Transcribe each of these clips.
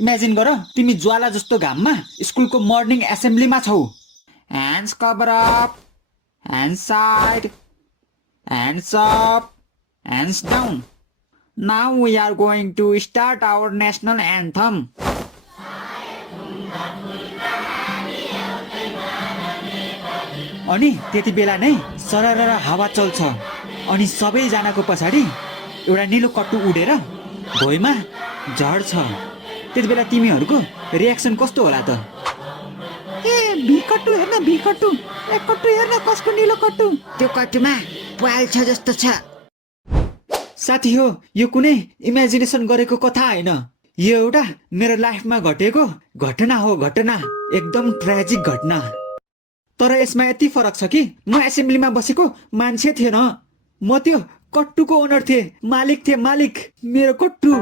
Imagine गर तिमी ज्वाला जस्तो घाममा स्कुलको मर्निङ एसेम्ब्लीमा छौ। Hands cover up, hands side, hands up, hands down. Now we are going to start our national anthem. अनि त्यति बेला नै सरर हावा चल्छ अनि सबैजनाको पछाडि एउटा निलो कट्टु उडेर भुइँमा झर्छ। त्यति बेला तिमीहरूको रियाक्सन कस्तो होला त? ए भिकट्टु हेर्न भिकट्टु, ए कट्टु हेर्न कसको निलो कट्टु, त्यो कट्टुमा प्वाल छ जस्तो छ। साथी हो, यो कुनै इमेजिनेसन गरेको कथा होइन, यो एउटा मेरो लाइफमा घटेको घटना हो। घटना एकदम ट्रेजिक घटना। तर यसमा यति फरक छ कि म एसेम्ब्लीमा बसेको मान्छे थिएन, म त्यो कट्टुको ओनर थिएँ, मालिक थिएँ, मालिक, मेरो कट्टु।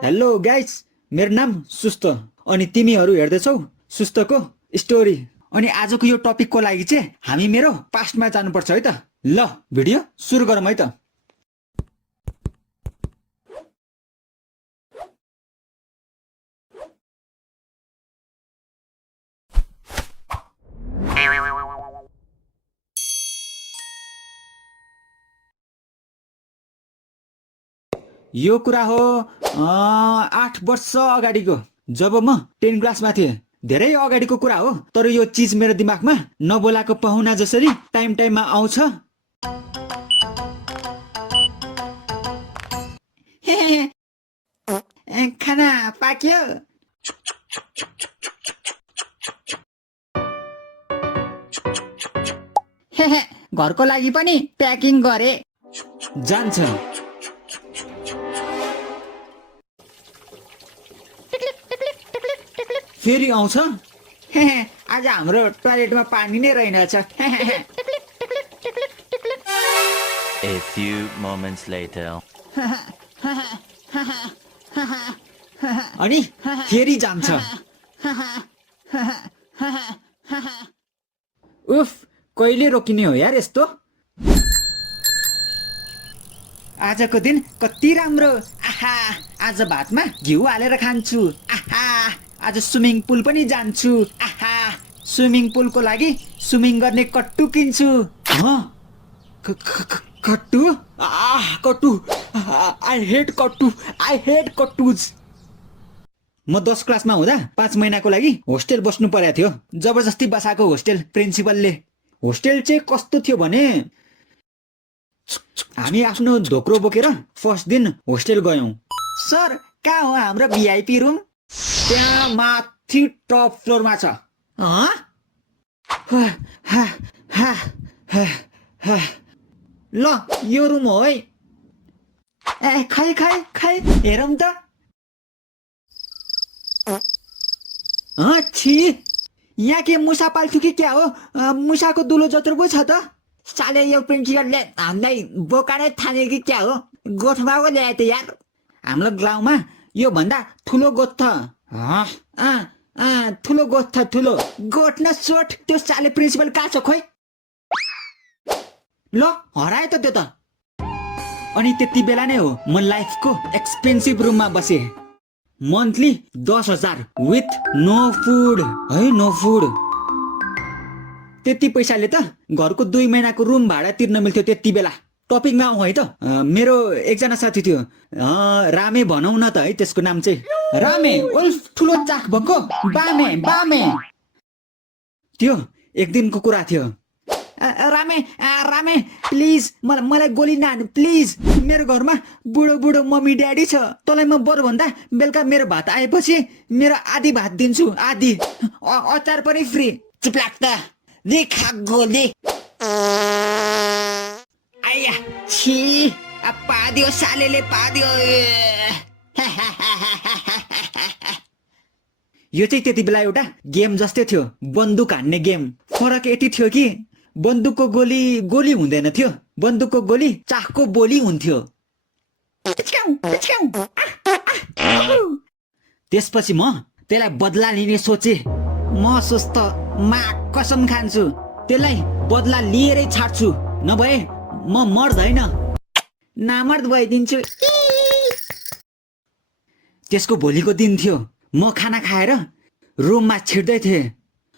हेलो गाइस, मेरो नाम सुस्त अनि तिमीहरू हेर्दैछौ सुस्तको स्टोरी। अनि आजको यो टपिकको लागि चाहिँ हामी मेरो पास्टमा जानुपर्छ है त। ल भिडियो सुरु गरौँ है त। यो कुरा हो 8 वर्ष अगाडिको, जब म 10 क्लासमा थिएँ। धेरै अगाडिको कुरा हो, तर यो चिज मेरो दिमागमा नबोलाको पाहुना जसरी टाइम टाइममा आउँछ। खाना पाक्यो? घरको लागि पनि प्याकिङ गरे। जान्छ फेरि आउँछ। आज हाम्रो टोयलेटमा पानी नै रहेनछ। A few moments later. अनि फेरि जान्छ। उफ, कहिले रोकिने हो यार यस्तो? आजको दिन कति राम्रो। आहा, आज भातमा घिउ हालेर खान्छु। आहा, आज स्विमिङ पुल पनि जान्छु। आहा, स्विमिङ पुलको लागि स्विमिङ गर्ने कट्टु किन्छु। कट्टु? कट्टु, आई हेट कट्टु, आई हेट कट्टुज। म 10 क्लासमा हुँदा 5 महिनाको लागि होस्टेल बस्नु परेको थियो। जबरजस्ती बसाएको होस्टेल प्रिन्सिपलले। होस्टेल चाहिँ कस्तो थियो भने हामी आफ्नो ढोक्रो बोकेर फर्स्ट दिन होस्टेल गयौँ। सर, कहाँ हो हाम्रो भिआइपी रुम? त्यहाँ माथि टप फ्लोरमा छ। ल यो रुम हो है। ए खै खै खै हेरौँ त। छी, यहाँ के मुसा पाल्थ्यो कि क्या हो? मुसाको दुलो जत्रो पो छ त। साले यो प्रिन्सिपलले हामीलाई बोका नै ठाने कि क्या हो? गोठमाको ल्याए त यार। हाम्रो गाउँमा यो भन्दा ठुलो गोठ छ। ठुलो गोठ छ, ठुलो गोठ न सोठ, त्यो साले प्रिन्सिपल कहाँ छ खोइ? ल हरायो त त्यो त। अनि त्यति बेला नै हो म लाइफको एक्सपेन्सिभ रुममा बसे। मन्थली 10,000 विथ नो फुड है, नो फुड। त्यति पैसाले त घरको 2 महिनाको रुम भाडा तिर्न मिल्थ्यो त्यति बेला। टपिकमा आउँ है त। मेरो एकजना साथी थियो, रामे भनौँ न त है त्यसको नाम चाहिँ। रामे उल्फ ठुलो चाख भएको बामे बामे। त्यो एक दिनको कुरा थियो। रामे रामे प्लिज मलाई गोली नहानु प्लिज। मेरो घरमा बुढो बुढो मम्मी ड्याडी छ। तँलाई म बरु भन्दा बेलुका मेरो भात आएपछि मेरो आधी भात दिन्छु, आधी। अचार पनि फ्री। चुप लाग्दा देखा गोली। आया छी, पादियो सालेले पादियो। यो चाहिँ त्यति बेला एउटा गेम जस्तै थियो, बन्दुक हान्ने गेम। फरक यति थियो कि बन्दुकको गोली गोली हुँदैन थियो, बन्दुकको गोली चाखको बोली हुन्थ्यो। त्यसपछि म त्यसलाई बदला लिने सोचे। म सुस्त मा कसम खान्छु त्यसलाई बदला लिएरै छाड्छु, नभए म मर्दैन। नामर्द भइदिन्छु। त्यसको भोलिको दिन थियो। म खाना खाएर रुममा छिर्दै थिएँ।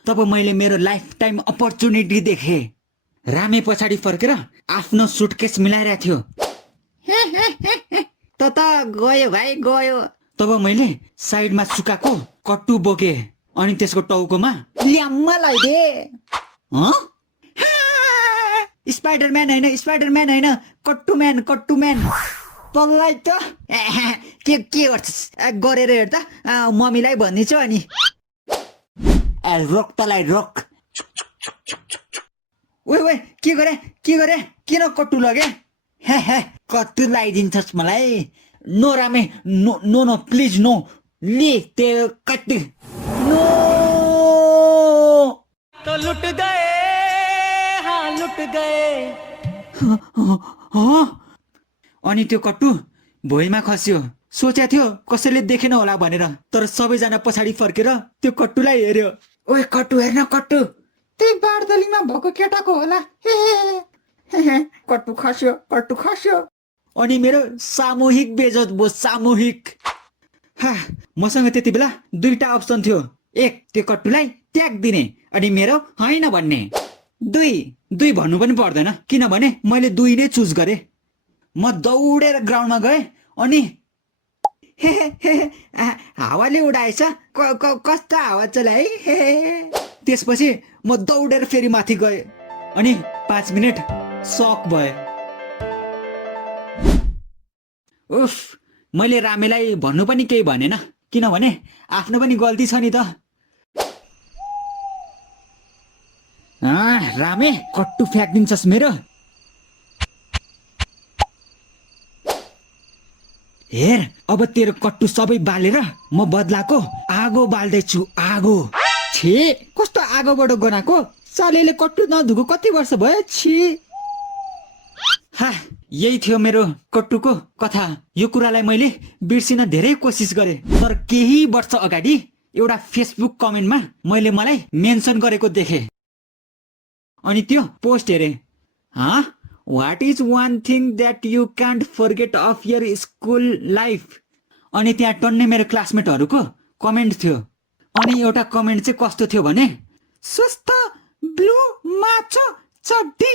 तब मैले मेरो लाइफ टाइम अपर्च्युनिटी देखेँ। रामे पछाडि फर्केर आफ्नो सुटकेस मिलाइरहेको थियो। त गयो भाइ गयो। तब मैले साइडमा सुकाएको कट्टु बोके अनि त्यसको टाउकोमा ल्याम्म लगाइदे। हँ स्पाइडरम्यान होइन कट्टुम्यान पल्लाई त के गर्छस् गरेर हेर त मम्मीलाई भनिदिन्छु अनि रोक तलाई रोक। ओए के गरे किन कट्टु लगे? हे कट्टु लगाइदिन्छस् मलाई? No Rame no please no. ले त्यो कट्टु। नो तो लुट गए हाँ लुट गए। अनि त्यो कट्टु भुइँमा खस्यो। सोचेको थियो कसैले देखेन होला भनेर, तर सबैजना पछाडि फर्केर त्यो कट्टुलाई हेर्यो। ओए कट्टु हेर्न कट्टु। त्यही बारदलीमा भएको केटाको होला। कट्टु खस्यो। अनि मेरो सामूहिक बेइज्जत भयो, सामूहिक। मसँग त्यति बेला दुईटा अप्सन थियो। एक, त्यो कट्टुलाई ट्याग दिने, अनि मेरो होइन भन्ने। दुई भन्नु पनि पर्दैन किनभने मैले दुई नै चुज गरेँ। म दौडेर ग्राउन्डमा गएँ अनि हावाले उडाएछ। कस्तो हावा चलाए। त्यसपछि म दौडेर फेरि माथि गएँ अनि 5 मिनट सक भए। उफ, मैले रामेलाई भन्नु पनि केही भनेन किनभने आफ्नो पनि गल्ती छ नि त। रामे कट्टु फ्याँकिदिन्छस् मेरो। हेर अब तेरो कट्टु सबै बालेर म बदलाको आगो बाल्दैछु। आगो छे कस्तो आगोबाट गनाको? सालेले कट्टु नधुको कति वर्ष भयो? छि। यही थियो मेरो कट्टुको कथा। यो कुरालाई मैले बिर्सिन धेरै कोसिस गरेँ, तर केही वर्ष अगाडि एउटा फेसबुक कमेन्टमा मैले मलाई मेन्सन गरेको देखेँ अनि त्यो पोस्ट हेरेँ। What is one thing that you can't forget of your school life? अनि त्यहाँ टन्ने मेरो क्लासमेटहरूको कमेन्ट थियो। अनि एउटा कमेन्ट चाहिँ कस्तो थियो भने, सुस्त ब्लू माचो चड्डी।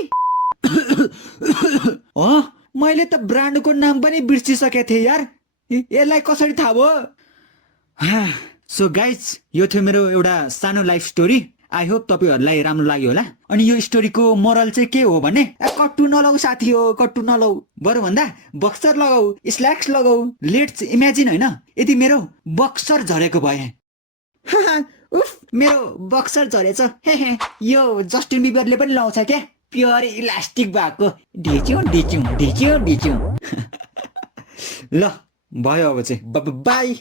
मैले त ब्रान्डको नाम पनि बिर्सिसकेको थिएँ यार। यसलाई कसरी थाहा भयो? सो गाइज, यो थियो मेरो एउटा सानो लाइफ स्टोरी। आई होप तपाईँहरूलाई राम्रो लाग्यो होला। अनि यो स्टोरीको मोरल चाहिँ के हो भने, कट्टु नलाऊ साथी हो, कट्टु नलाऊ। बरु भन्दा बक्सर लगाऊ, स्ल्याक्स लगाऊ। लेट्स इमेजिन होइन, यदि मेरो बक्सर झरेको भए। उफ, मेरो बक्सर झरेछ। यो जस्टिन बिबरले पनि लाउँछ क्या, प्योर इलास्टिक भएको। ढिच्यौँ। ल भयो अब चाहिँ बाई।